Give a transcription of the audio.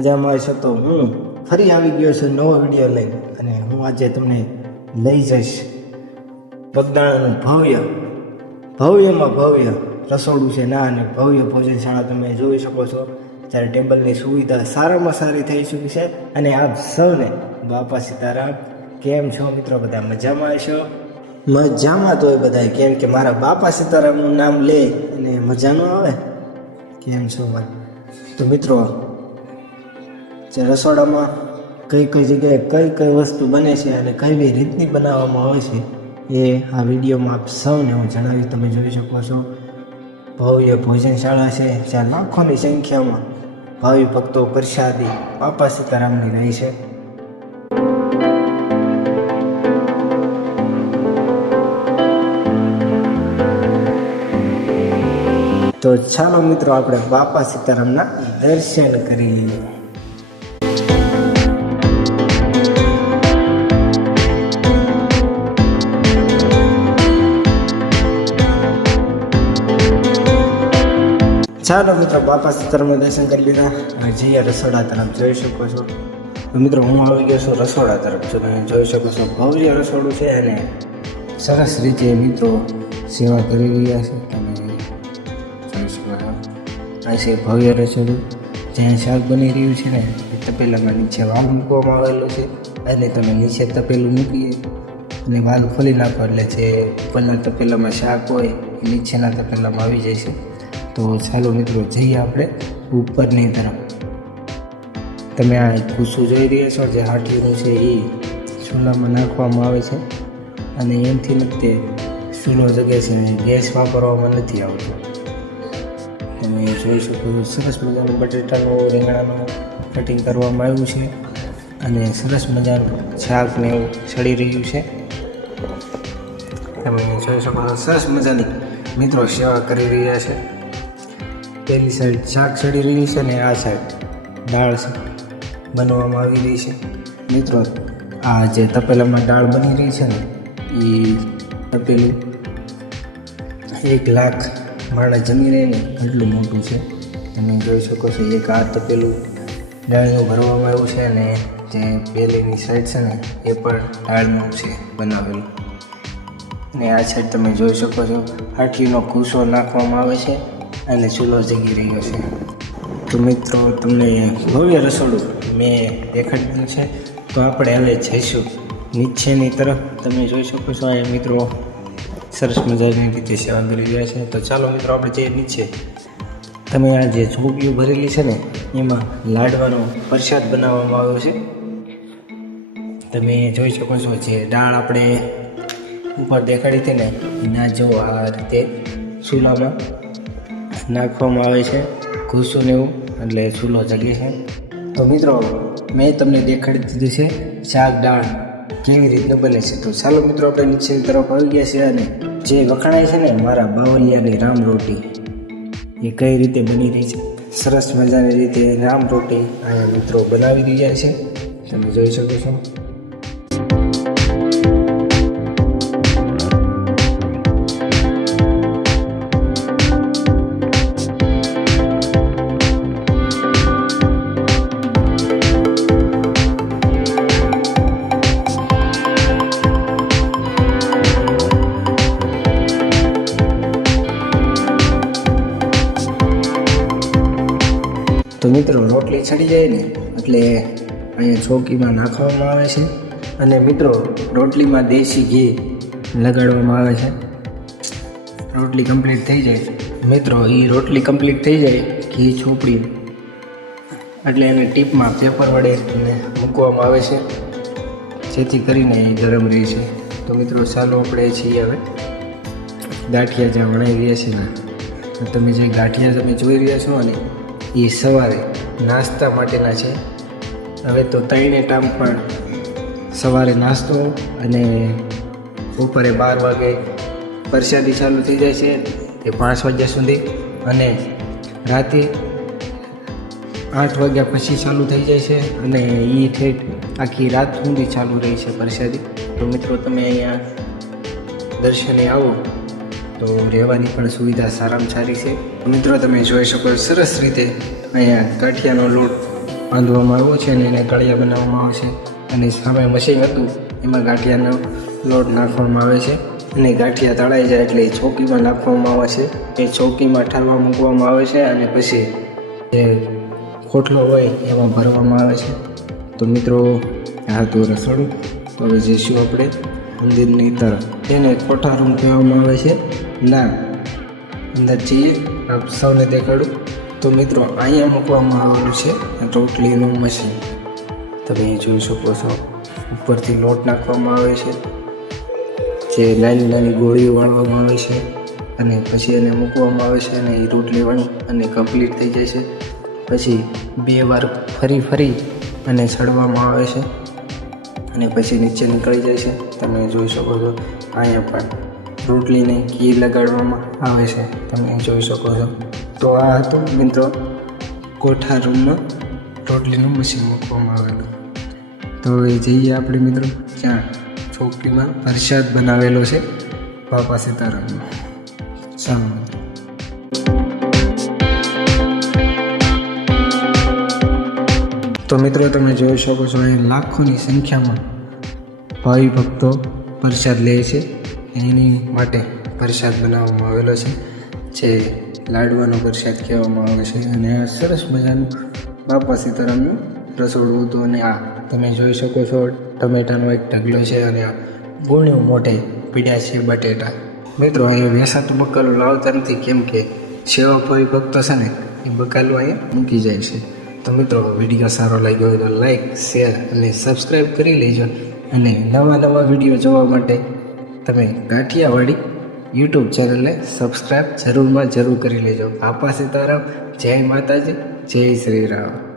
મજામાં હશો તો હું ફરી આવી ગયો છું નવો વિડીયો લઈને અને હું આજે તમને લઈ જઈશ બગદાણાનું ભવ્યમાં ભવ્ય રસોડું છે ના અને ભવ્ય ભોજનશાળા તમે જોઈ શકો છો. ત્યારે ટેબલની સુવિધા સારામાં સારી થઈ ચૂકી છે અને આપ સૌને બાપા સીતારામ. કેમ છો મિત્રો? બધા મજામાં હશો? મજામાં તો બધા, કેમ કે મારા બાપા સીતારામનું નામ લે અને મજા ન આવે. કેમ છો ભાઈ? તો મિત્રો, જે રસોડામાં કઈ કઈ જગ્યાએ કઈ વસ્તુ બને છે અને કઈ રીતની બનાવવામાં આવે છે એ આ વિડીયોમાં આપ સૌને હું જણાવી. તમે જોઈ શકો છો ભવ્ય ભોજનશાળા છે જ્યાં લાખોની સંખ્યામાં ભાવિ ભક્તો પ્રસાદી બાપા સીતારામની રહી છે. તો ચાલો મિત્રો, આપણે બાપા સીતારામના દર્શન કરીએ. ચાલો મિત્રો, બાપા સીતારામના દર્શન કરી લીધા અને જઈએ રસોડા તરફ. જોઈ શકો છો તો મિત્રો, હું આવી ગયો છું રસોડા તરફ. જો તમે જોઈ શકો છો ભવ્ય રસોડું છે અને સરસ રીતે મિત્રો સેવા કરી રહ્યા છે. તમે જોઈ શકો છો આ છે ભવ્ય રસોડું જ્યાં શાક બની રહ્યું છે ને તપેલામાં નીચે વાલ મૂકવામાં આવેલું છે અને તમે નીચે તપેલું મૂકીએ અને વાલ ખોલી નાખો એટલે જે ઉપરના તપેલામાં શાક હોય એ નીચેના તપેલામાં આવી જાય છે. તો ચાલો મિત્રો, જઈએ આપણે ઉપરની તરફ. તમે આ કૂસું જોઈ રહ્યા છો જે હાટીનું છે એ ચૂલામાં નાખવામાં આવે છે અને એમથી નથી ચૂલો જગે છે, ગેસ વાપરવામાં નથી આવતો. તમે જોઈ શકો છો સરસ મજાનું બટેટાનું રીંગણાનું કટિંગ કરવામાં આવ્યું છે અને સરસ મજાનું શાક ને એવું સડી રહ્યું છે. તમે જોઈ શકો છો સરસ મજાની મિત્રો સેવા કરી રહ્યા છે. પેલી સાઈડ શાક સડી રહ્યું છે ને આ સાઈડ દાળ બનવામાં આવી રહી છે. મિત્રો, આ જે તપેલામાં દાળ બની રહી છે ને એ તપેલું 1 લાખ માણસ જમી રહે ને એટલું મોટું છે. તમે જોઈ શકો છો એક આ તપેલું દાળનું ભરવામાં આવ્યું છે અને જે પેલીની સાઈડ છે ને એ પણ દાળનું છે બનાવેલું. અને આ સાઈડ તમે જોઈ શકો છો હાથીનો કૂસો નાખવામાં આવે છે અને ચૂલો જગી રહ્યો છે. તો મિત્રો, તમને ભવ્ય રસોડું મેં દેખાડ્યું છે. તો આપણે હવે જઈશું નીચેની તરફ. તમે જોઈ શકો છો આ મિત્રો સરસ મજાની રીતે સેવા કરી રહ્યા છે. તો ચાલો મિત્રો, આપણે જઈએ નીચે. તમે આ જે ચોકીઓ ભરેલી છે ને એમાં લાડવાનો પ્રસાદ બનાવવામાં આવ્યો છે. તમે જોઈ શકો છો જે દાળ આપણે ઉપર દેખાડી હતી ને એના જો આ રીતે ચૂલામાં નાખવામાં આવે છે ઘૂસું ને એવું, એટલે ચૂલો જગે છે. તો મિત્રો, મેં તમને દેખાડી દીધું છે શાક દાળ કેવી રીતનું બને છે. તો ચાલો મિત્રો, આપણે નીચેની તરફ આવી ગયા છે અને જે વખણાય છે ને મારા બાવરિયાની રામ રોટી એ કઈ રીતે બની રહી છે. સરસ મજાની રીતે રામ રોટી અહીંયા મિત્રો બનાવી રહ્યા છે. તમે જોઈ શકો છો. તો મિત્રો, રોટલી ચડી જાય ને એટલે અહીંયા ચોકીમાં નાખવામાં આવે છે અને મિત્રો રોટલીમાં દેશી ઘી લગાડવામાં આવે છે. રોટલી કમ્પ્લીટ થઈ જાય મિત્રો, એ રોટલી કમ્પ્લીટ થઈ જાય ઘી ચોપડી એટલે એને ટીપમાં પેપર વડે મૂકવામાં આવે છે જેથી કરીને એ ગરમ રહે છે. તો મિત્રો, ચાલો આપણે છીએ હવે ગાંઠિયા જ્યાં વણાઈ રહ્યા છે ને. તમે જે ગાંઠિયા તમે જોઈ રહ્યા છો ને એ સવારે નાસ્તા માટેના છે. હવે તો 3 ટાઈમ પણ સવારે નાસ્તો અને બપોરે 12 વાગે પ્રસાદી ચાલુ થઈ જાય છે તે 5 વાગ્યા સુધી અને રાતે 8 વાગ્યા પછી ચાલુ થઈ જાય છે અને એ ઠેઠ આખી રાત સુધી ચાલુ રહી છે પ્રસાદી. તો મિત્રો, તમે અહીંયા દર્શને આવો તો રહેવાની પણ સુવિધા સારામાં સારી છે. મિત્રો, તમે જોઈ શકો સરસ રીતે અહીંયા ગાંઠિયાનો લોટ બાંધવામાં આવ્યો છે અને એને કળિયા બનાવવામાં આવે છે. અને સામે મશીન હતું એમાં ગાંઠિયાનો લોટ નાખવામાં આવે છે અને ગાંઠિયા તળાઈ જાય એટલે એ ચોકીમાં નાખવામાં આવે છે. એ ચોકીમાં ઠારવા મૂકવામાં આવે છે અને પછી જે ખોટલો હોય એમાં ભરવામાં આવે છે. તો મિત્રો આ હતું રસોડું. તો હવે જઈશું આપણે મંદિરની તરફ. એને કોઠા રૂમ કહેવામાં આવે છે. ના અંદર જઈએ આપ સૌને દેખાડું. તો મિત્રો અહીંયા મૂકવામાં આવેલું છે રોટલીનું મશીન. તમે જોઈ શકો છો ઉપરથી લોટ નાખવામાં આવે છે, જે નાની નાની ગોળીઓ વાળવામાં આવે છે અને પછી એને મૂકવામાં આવે છે અને એ રોટલી વણી અને કમ્પ્લીટ થઈ જાય છે. પછી 2 વાર ફરી અને ચડવામાં આવે છે અને પછી નીચે નીકળી જાય છે. તમે જોઈ શકો છો અહીંયા પણ રોટલીને ઘી લગાડવામાં આવે છે. તમે જોઈ શકો છો. તો આ હતું મિત્રો કોઠા રૂમમાં રોટલીનું મશીન મૂકવામાં આવેલું. તો હવે જઈએ આપણે મિત્રો ત્યાં ચોકીમાં પ્રસાદ બનાવેલો છે બાપા સીતારામનો. ચાલો મિત્રો. તો મિત્રો તમે જોઈ શકો છો અહીં લાખોની સંખ્યામાં ભાવિ ભક્તો પ્રસાદ લે છે. એની માટે પ્રસાદ બનાવવામાં આવેલો છે, જે લાડવાનો પ્રસાદ કહેવામાં આવે છે. અને આ સરસ મજાનું બાપા સીતારામનું રસોડું હતું. અને આ તમે જોઈ શકો છો ટમેટાનો એક ઢગલો છે અને આ ગુણ્યું મોઢે પીડ્યા છે બટેટા. મિત્રો અહીંયા વેસાતું બકાલું લાવતા નથી, કેમ કે સેવા ભાવિ ભક્તો છે ને એ બકાલું અહીંયા મૂકી જાય છે. તો મિત્રો વિડીયો સારો લાગ્યો હોય તો લાઈક, શેર અને સબસ્ક્રાઈબ કરી લેજો. અને નવા વિડીયો જોવા માટે તમે ગાંઠિયાવાડી યુટ્યુબ ચેનલને સબસ્ક્રાઈબ જરૂર કરી લેજો. બાપા સીતારામ, જય માતાજી, જય શ્રી રામ.